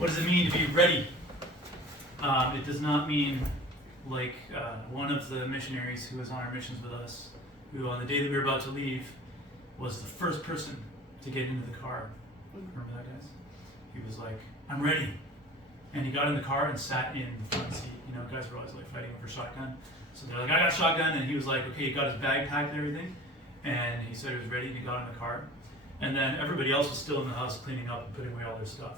What does it mean to be ready? It does not mean like one of the missionaries who was on our missions with us, who on the day that we were about to leave was the first person to get into the car. Remember that, guys? He was like, I'm ready. And he got in the car and sat in the front seat. You know, guys were always like fighting over shotgun. So they're like, I got a shotgun. And he was like, okay, he got his bag packed and everything. And he said he was ready and he got in the car. And then everybody else was still in the house cleaning up and putting away all their stuff.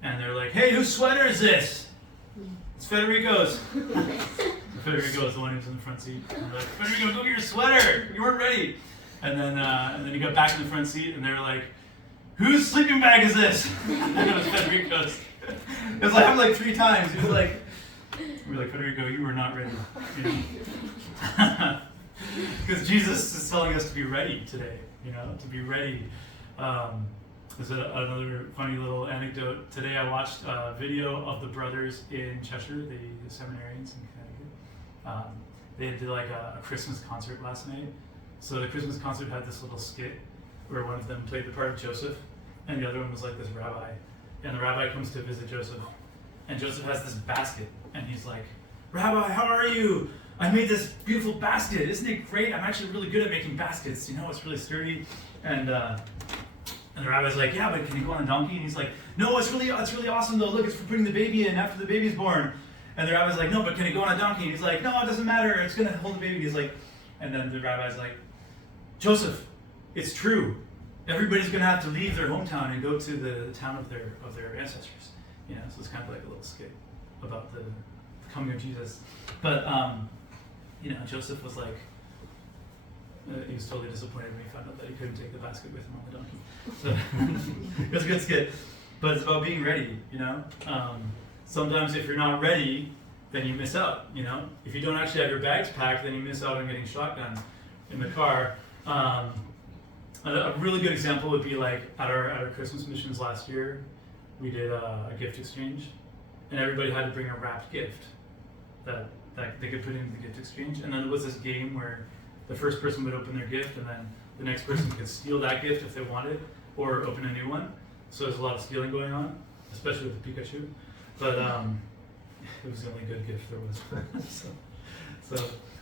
And they're like, hey, whose sweater is this? It's Federico's. Federico was the one who was in the front seat. And they're like, Federico, go get your sweater. You weren't ready. And then he got back in the front seat and they were like, whose sleeping bag is this? And it was Federico's. It was like happened like 3 times. He was like, we were like, Federico, you were not ready. Because Jesus is telling us to be ready today, you know, to be ready. There's another funny little anecdote. Today I watched a video of the brothers in Cheshire, the seminarians in Connecticut. They did like a Christmas concert last night. So the Christmas concert had this little skit where one of them played the part of Joseph, and the other one was like this rabbi. And the rabbi comes to visit Joseph, and Joseph has this basket, and he's like, Rabbi, how are you? I made this beautiful basket. Isn't it great? I'm actually really good at making baskets. You know, it's really sturdy. And the rabbi's like, yeah, but can you go on a donkey? And he's like, no, it's really awesome though. Look, it's for putting the baby in after the baby's born. And the rabbi's like, no, but can it go on a donkey? And he's like, no, it doesn't matter. It's gonna hold the baby. He's like, and then the rabbi's like, Joseph, it's true. Everybody's gonna have to leave their hometown and go to the town of their ancestors. You know, so it's kind of like a little skit about the coming of Jesus. But you know, Joseph was like, he was totally disappointed when he found out that he couldn't take the basket with him on the donkey. So it was a good skit. But it's about being ready, you know. Sometimes if you're not ready, then you miss out, you know. If you don't actually have your bags packed, then you miss out on getting shotgun in the car. A really good example would be like at our Christmas missions last year, we did a gift exchange, and everybody had to bring a wrapped gift that they could put into the gift exchange. And then there was this game where the first person would open their gift, and then the next person could steal that gift if they wanted, or open a new one. So there's a lot of stealing going on, especially with the Pikachu. But it was the only good gift there was.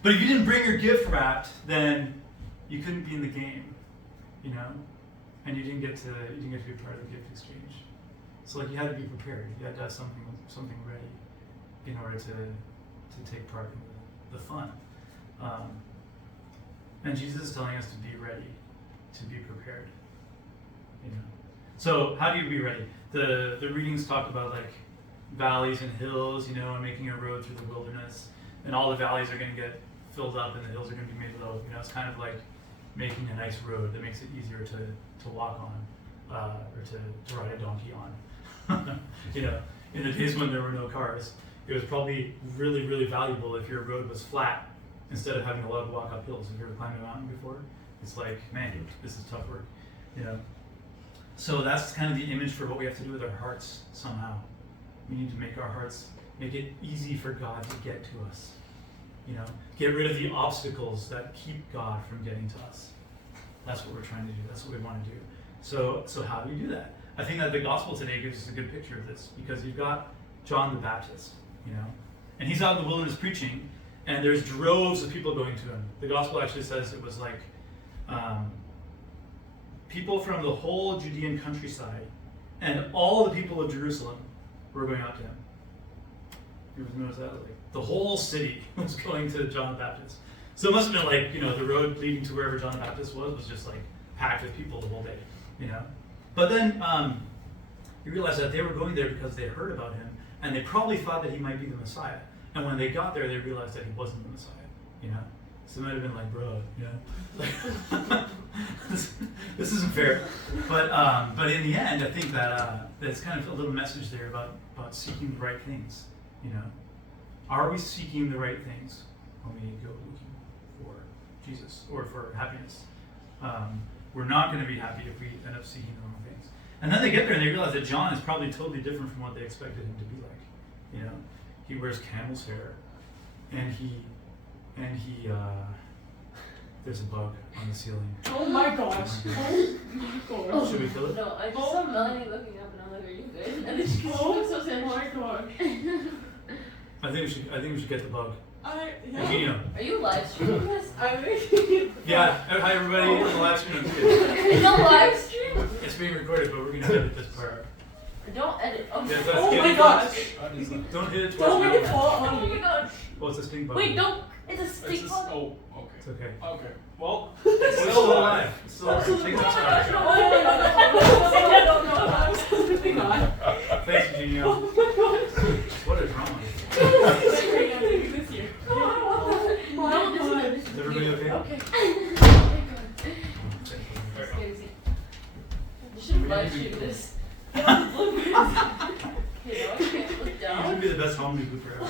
But if you didn't bring your gift wrapped, then you couldn't be in the game, you know, and you didn't get to be part of the gift exchange. So like you had to be prepared. You had to have something ready in order to take part in the fun. And Jesus is telling us to be ready, to be prepared. You know. So how do you be ready? The readings talk about like valleys and hills, you know, and making a road through the wilderness. And all the valleys are going to get filled up and the hills are going to be made low. You know, it's kind of like making a nice road that makes it easier to walk on or to ride a donkey on. You know, in the days when there were no cars, it was probably really, really valuable if your road was flat instead of having a lot of walk up hills. If you ever climbed a mountain before, it's like, man, this is tough work, you know. So that's kind of the image for what we have to do with our hearts somehow. We need to make our hearts, make it easy for God to get to us. You know, get rid of the obstacles that keep God from getting to us. That's what we're trying to do. That's what we want to do. So how do we do that? I think that the gospel today gives us a good picture of this, because you've got John the Baptist, you know, and he's out in the wilderness preaching, and there's droves of people going to him. The gospel actually says it was like people from the whole Judean countryside and all the people of Jerusalem were going out to him. You ever notice that? Like the whole city was going to John the Baptist. So it must have been like, you know, the road leading to wherever John the Baptist was just like packed with people the whole day, you know. But then you realize that they were going there because they heard about him, and they probably thought that he might be the Messiah. And when they got there, they realized that he wasn't the Messiah, you know. So it might have been like, bro, you know, this isn't fair. But in the end, I think that there's kind of a little message there about seeking the right things, you know. Are we seeking the right things when we go looking for Jesus or for happiness? We're not going to be happy if we end up seeking the wrong things. And then they get there and they realize that John is probably totally different from what they expected him to be like. You know, he wears camel's hair, and he There's a bug on the ceiling. Oh my gosh. Oh my gosh. Should we kill it? No, I just saw Melanie looking up and I'm like, are you good? And then she Oh looks so sad. my gosh. I think we should get the bug. Yeah. Eugenio. Are you live streaming this? Yeah. Hi everybody. It's a live stream. It's a live stream? It's being recorded, but we're gonna edit this part. Don't edit. Oh, Yeah, Oh my gosh. Don't hit it towards Don't me. make it fall on oh my me. gosh. Oh, it's a stink bug. Wait, don't. It's a stick bug. Oh, okay. It's okay. Okay. Well, It's still alive. It's still alive. Take Oh my that gosh, start. No, absolutely not. Thanks, Eugenio. Oh my gosh. What is wrong? This year. No, this is God. good. This Is is everybody good. okay? Okay. Oh my god. Crazy. You should live stream this. Okay, now I can't look You down. would be the best homely blooper ever.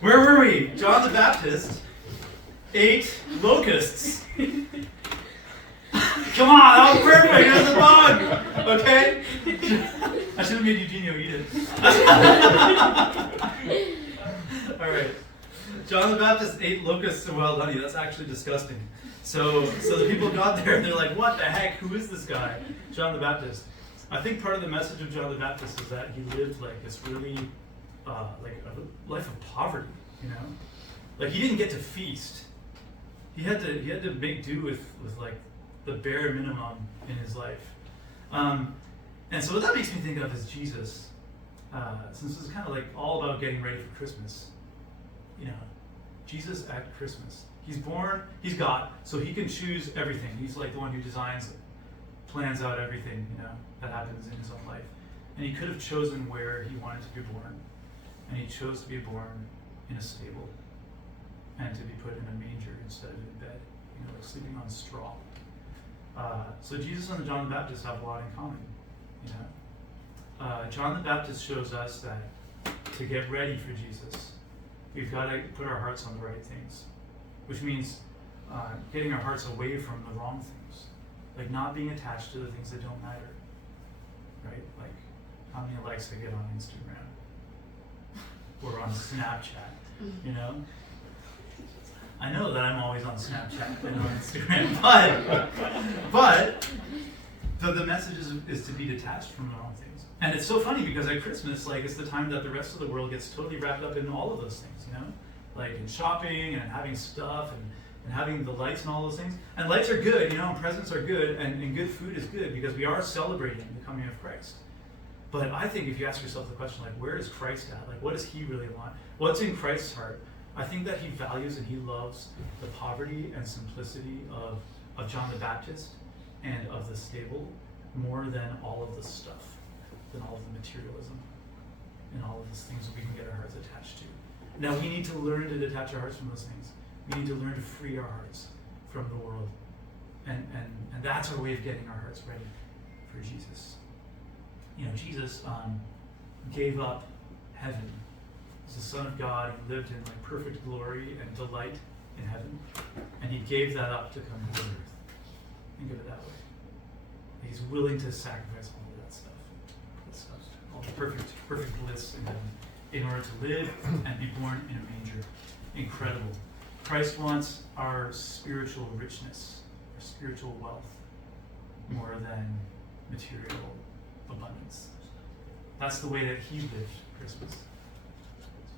Where were we? John the Baptist ate locusts. Come on, that was perfect. It was a bug. Okay? I should have made Eugenio eat it. All right. John the Baptist ate locusts and wild honey. That's actually disgusting. So the people got there and they're like, what the heck? Who is this guy? John the Baptist. I think part of the message of John the Baptist is that he lived like this really, like a life of poverty, you know? Like he didn't get to feast. He had to make do with like the bare minimum in his life. And so what that makes me think of is Jesus, since it's kind of like all about getting ready for Christmas. You know, Jesus at Christmas. He's born, he's God, so he can choose everything. He's like the one who designs, plans out everything, you know, that happens in his own life. And he could have chosen where he wanted to be born. And he chose to be born in a stable and to be put in a manger instead of in bed, you know, like sleeping on straw. So Jesus and John the Baptist have a lot in common, you know. John the Baptist shows us that to get ready for Jesus, we've got to put our hearts on the right things, which means getting our hearts away from the wrong things, like not being attached to the things that don't matter, right? Like how many likes I get on Instagram or on Snapchat, you know? I know that I'm always on Snapchat and on Instagram, but the message is to be detached from the wrong things. And it's so funny because at Christmas, like it's the time that the rest of the world gets totally wrapped up in all of those things, you know? Like in shopping and having stuff and having the lights and all those things. And lights are good, you know, and presents are good, and good food is good because we are celebrating the coming of Christ. But I think if you ask yourself the question, like, where is Christ at? Like, what does he really want? What's in Christ's heart? I think that he values and he loves the poverty and simplicity of John the Baptist and of the stable more than all of the stuff, than all of the materialism and all of those things that we can get our hearts attached to. Now we need to learn to detach our hearts from those things. We need to learn to free our hearts from the world. And that's our way of getting our hearts ready for Jesus. You know, Jesus gave up heaven. He's the Son of God. He lived in like perfect glory and delight in heaven. And he gave that up to come to earth. Think of it that way. He's willing to sacrifice all of that stuff. All the perfect bliss in heaven in order to live and be born in a manger. Incredible. Christ wants our spiritual richness, our spiritual wealth, more than material abundance. That's the way that he lived Christmas.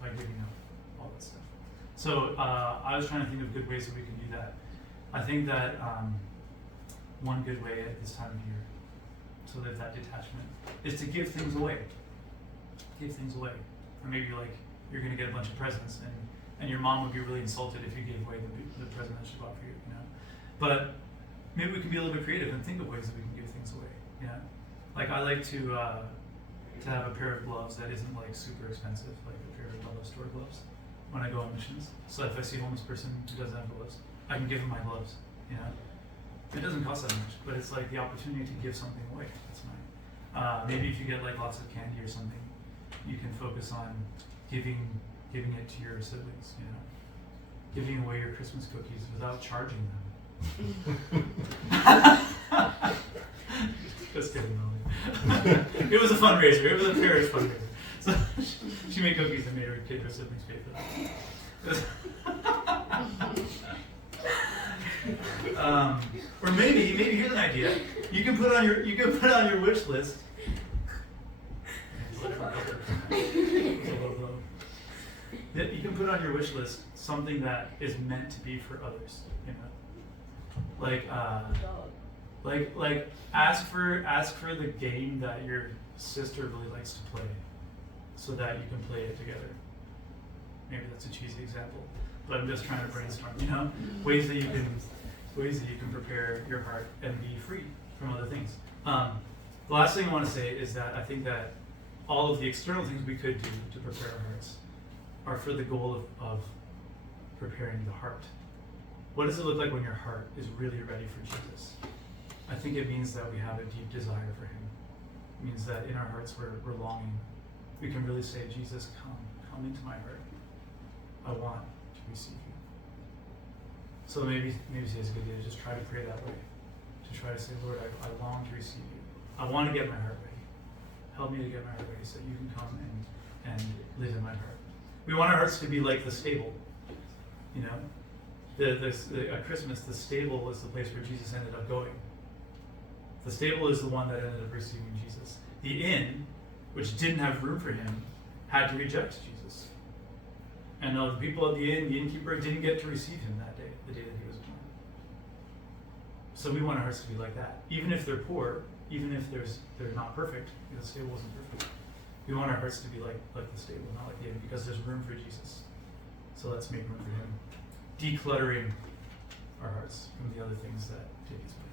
By giving up all that stuff. So I was trying to think of good ways that we can do that. I think that one good way at this time of year to live that detachment is to give things away. Give things away. Or maybe like you're going to get a bunch of presents and your mom would be really insulted if you gave away the present that she bought for you, you know. But maybe we can be a little bit creative and think of ways that we can give things away. You know? Like I like to have a pair of gloves that isn't like super expensive, like a pair of dollar store gloves when I go on missions. So if I see a homeless person who doesn't have gloves, I can give them my gloves, you know. It doesn't cost that much, but it's like the opportunity to give something away. That's nice. Maybe if you get like lots of candy or something, you can focus on giving it to your siblings, you know. Giving away your Christmas cookies without charging them. Just kidding, Molly. It was a fundraiser. It was a parish fundraiser. So she made cookies and made her siblings pay for that. Or maybe here's an idea. You can put on your wish list. Yeah, you can put on your wish list something that is meant to be for others. You know, like ask for the game that your sister really likes to play, so that you can play it together. Maybe that's a cheesy example, but I'm just trying to brainstorm. You know, ways that you can prepare your heart and be free from other things. The last thing I want to say is that I think that all of the external things we could do to prepare our hearts are for the goal of preparing the heart. What does it look like when your heart is really ready for Jesus? I think it means that we have a deep desire for him. It means that in our hearts we're longing. We can really say, Jesus, come into my heart. I want to receive you. So maybe today's a good day to just try to pray that way. To try to say, Lord, I long to receive you. I want to get my heart ready. Help me to get my heart ready so you can come and live in my heart. We want our hearts to be like the stable. You know, at Christmas, the stable is the place where Jesus ended up going. The stable is the one that ended up receiving Jesus. The inn, which didn't have room for him, had to reject Jesus. And the people at the inn, the innkeeper, didn't get to receive him that day, the day that he was born. So we want our hearts to be like that. Even if they're poor, even if they're not perfect, because the stable wasn't perfect. We want our hearts to be like the stable, not like the inn, because there's room for Jesus. So let's make room for him. Decluttering our hearts from the other things that take his place.